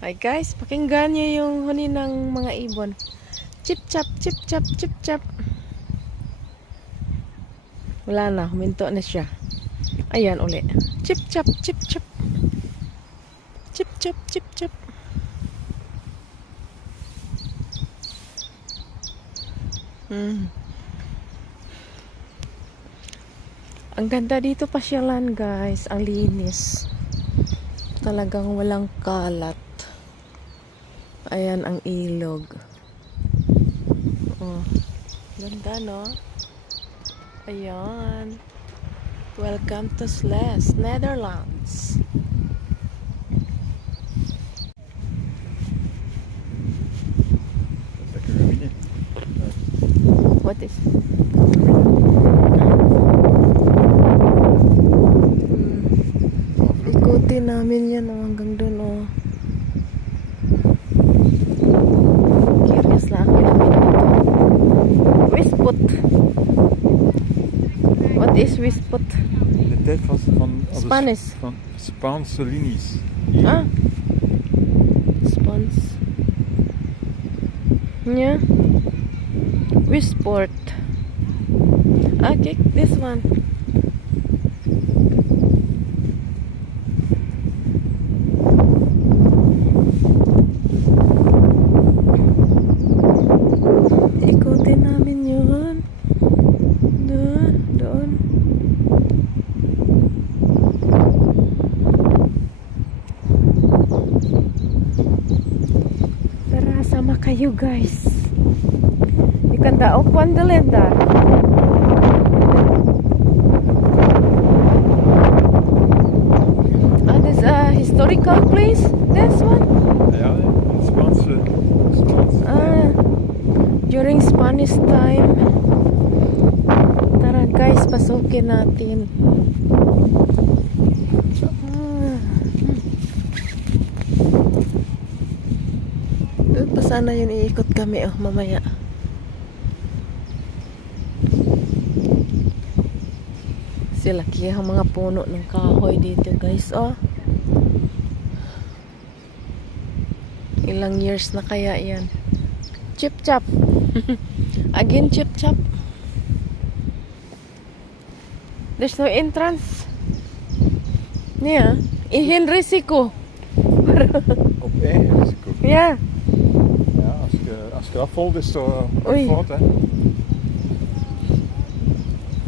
Hi guys, pakinggan niyo yung huni ng mga ibon. Chip chap, chip chap, chip chap. Wala na, huminto na siya. Ayan uli. Chip chap, chip chap. Chip chap, chip chap. Ang ganda dito pasyalan guys. Ang linis. Talagang walang kalat. Ayan ang ilog. Oh, ganda no? Ayan. Welcome to Sles, Netherlands. What is? Ikutin namin yan hanggang doon oh. Curious lang ako namin ito. Wispot. What is wispot? De tijd van Spanish. van Spaanse linies. Ah. Spons. Yeah. Wisport. Okay, this one. Ikutin namin yun. Doon. Tara, sama kayo guys. Vi kan ta upp Wanderlända. This is a historical place. This one. Ja, Spaanse. During Spanish time. Tara guys, pasukin natin. Doon pa sana yun iikot kami mamaya. Sila kaya mga puno ng kahoy dito guys Ilang years na kaya yan. Chip chap. Again chip chap. There's no entrance. Yeah. Ihin risiko. Op eigen risico. Yeah. Ja, als je afvalt is het Oei. fout hè.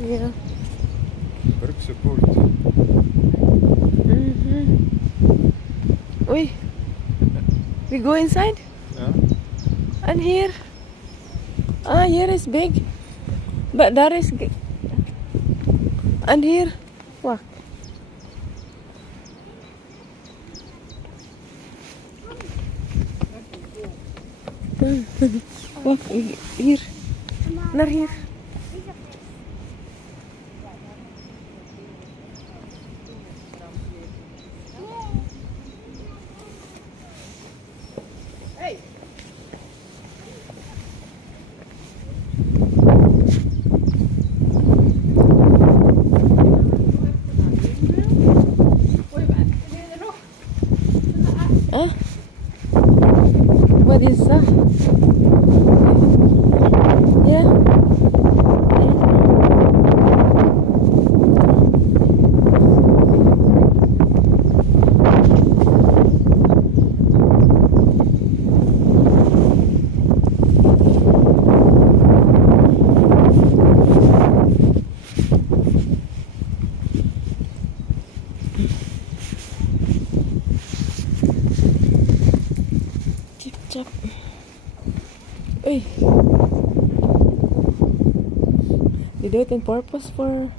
Yeah. Brugse poort. Uy. We go inside? Ja. And here? Here is big. But there is... And here? Wah. Wah, hier. Naar hier. What is that? Yeah. Chip chap. Uy. You do it in purpose for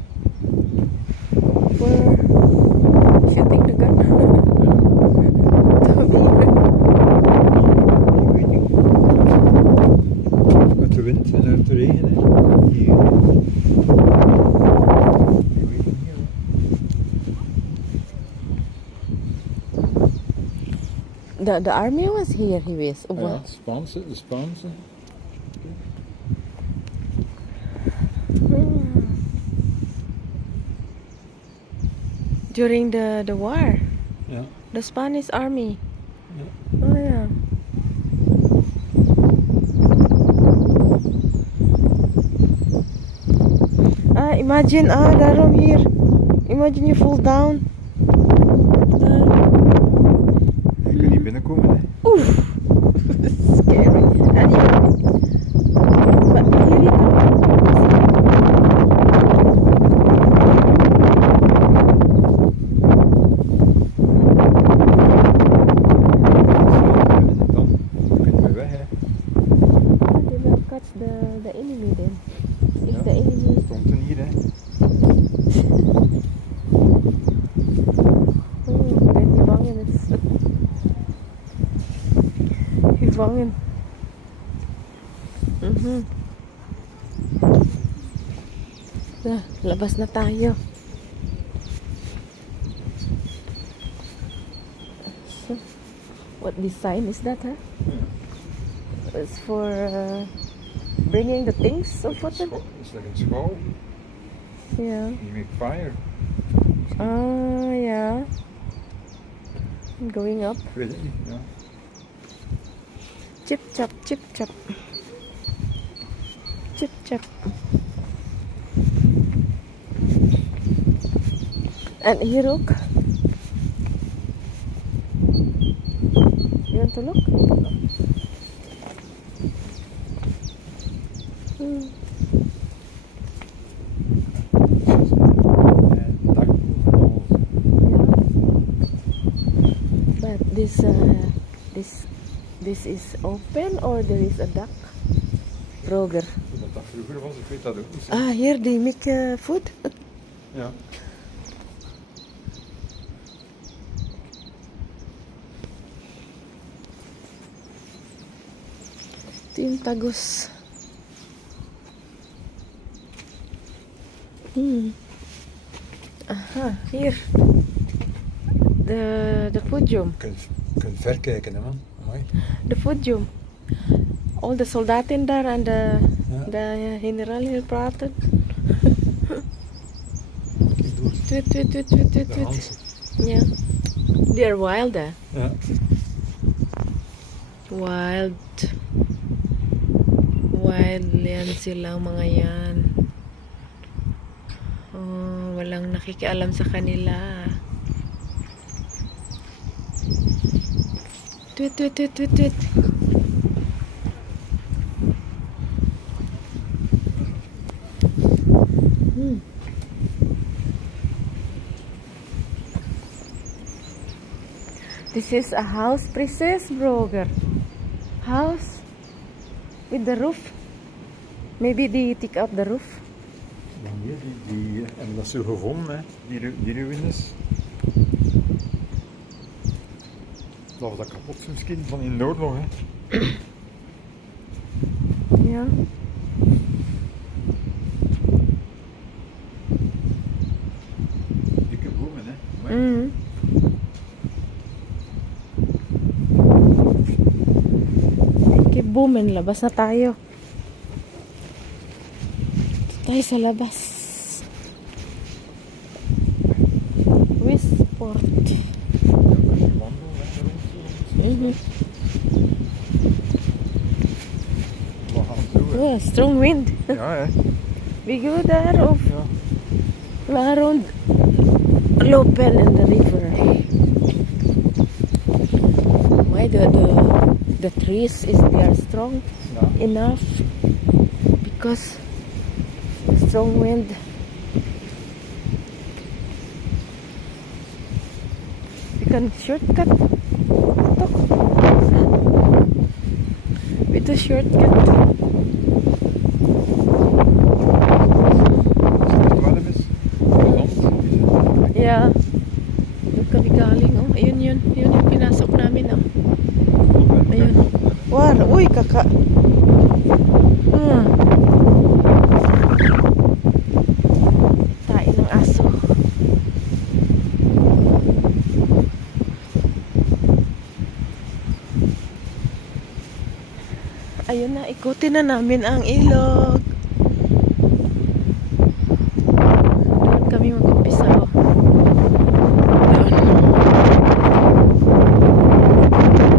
shooting the gun. Uit de wind en uit de regen. Hier. The army was here, he was. Ja, de Spaanse. During the war. Ja. The Spanish army. Oh yeah. Imagine, Darom here. Imagine you fall down. Je kunt niet binnenkomen, hè. Oef. Scary. And you, but here you go. Dan kun je weer weg, hè. They will catch the enemy then. If Ja. the enemy is... Stond er hier, hè. Oh, ik ben gevangen. Gevangen. Labas na tayo. So, what design is that, huh? It's for bringing the things of what? It's like een schouw. Yeah. You make fire. Yeah. Going up. Ik weet het niet, ja. Chip chop, chip chop. Chip chop. En hier ook. You want to look? En dak boven alles. But this is open or there is a duck? Roger. Hoe dat vroeger was, ik weet dat ook niet. Here they make food. Ja. Ito yung tagos. Aha, here. The podium. Je kunt verkijken, hè, man. Amai. The podium. All the soldaten daar en Ja. de generaal hier praten. Kijk door Tweet, tweet, tweet, tweet, tweet, de tweet. Hansen. Yeah. They're wild, eh? Ja. Wild. Wild yan silang mga yan. Oh, walang nakikialam sa kanila. Tweet, tweet, tweet, tweet, tweet. This is a house, Princess Broger. House with the roof. Maybe they take out the roof. Dan hier, die hebben dat zo gevonden, hè. Die ruïnes. Dat was dat kapot misschien van in de oorlog, hè. Ja. Dikke bomen, hè. Maar Okay, boomen. Labas na tayo. Tayo sa labas. Westport. die wandelen, hè, rond zo. We gaan zo, hè. Oh, strong wind. Ja, hè. We go there of Ja. around Lopel and the river. Why the trees is they are strong Ja. enough because the strong wind. You can shortcut. Tok. With a shortcut. Warm is. Land. Yeah. Doon kami galing. Oh, ayun yun. Yun yung pinasok namin. Oh. Ayun. War. Uy, kaka. Tain ng aso. Ayun na, ikutin na namin ang ilog. Doon kami mag-umpisa. Oh. Doon.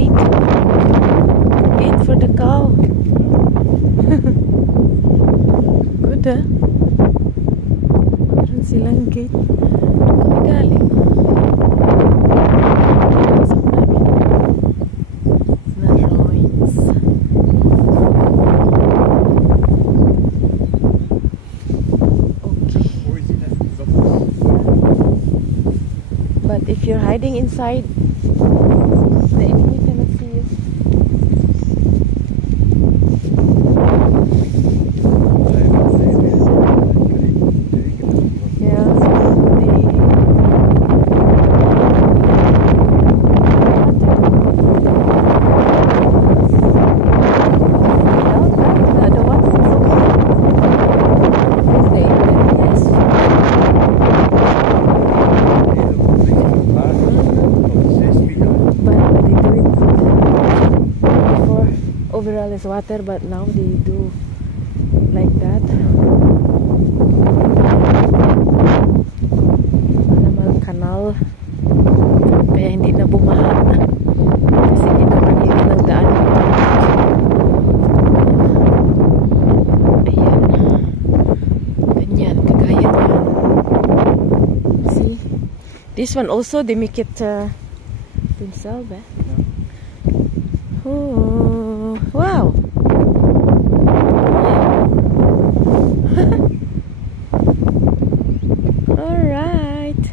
Gate. Gate for the cow. Good ah. Meron silang gate. Kami galing. Pasok namin. Na ruins. Okay. But if you're hiding inside, the enemy cannot see you. Yeah, the water is okay. It's the yes. But they do it before overall is water, but now they do like that. Animal canal. Kaya hindi na bumaha. Kasi ginawa nila ng daan. Ayan. Ganyan. Kagaya niyan. See? This one also, they make it themselves, eh? Oh, wow! Alright.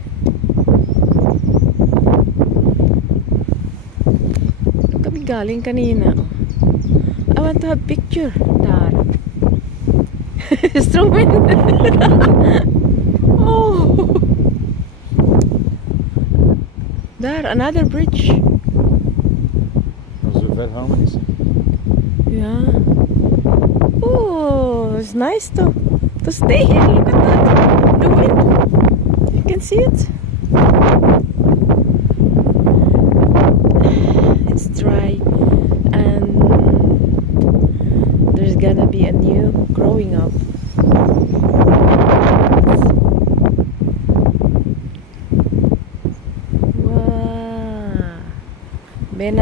Kami galing kanina. I want to have picture. Dar. Instrument. Oh. There, another bridge. Zo ver gaan we niet zien. Yeah. Oh, it's nice to stay here. Look at that. The wind. You can see it. It's dry and there's gonna be a new growing up. Wow. Ven,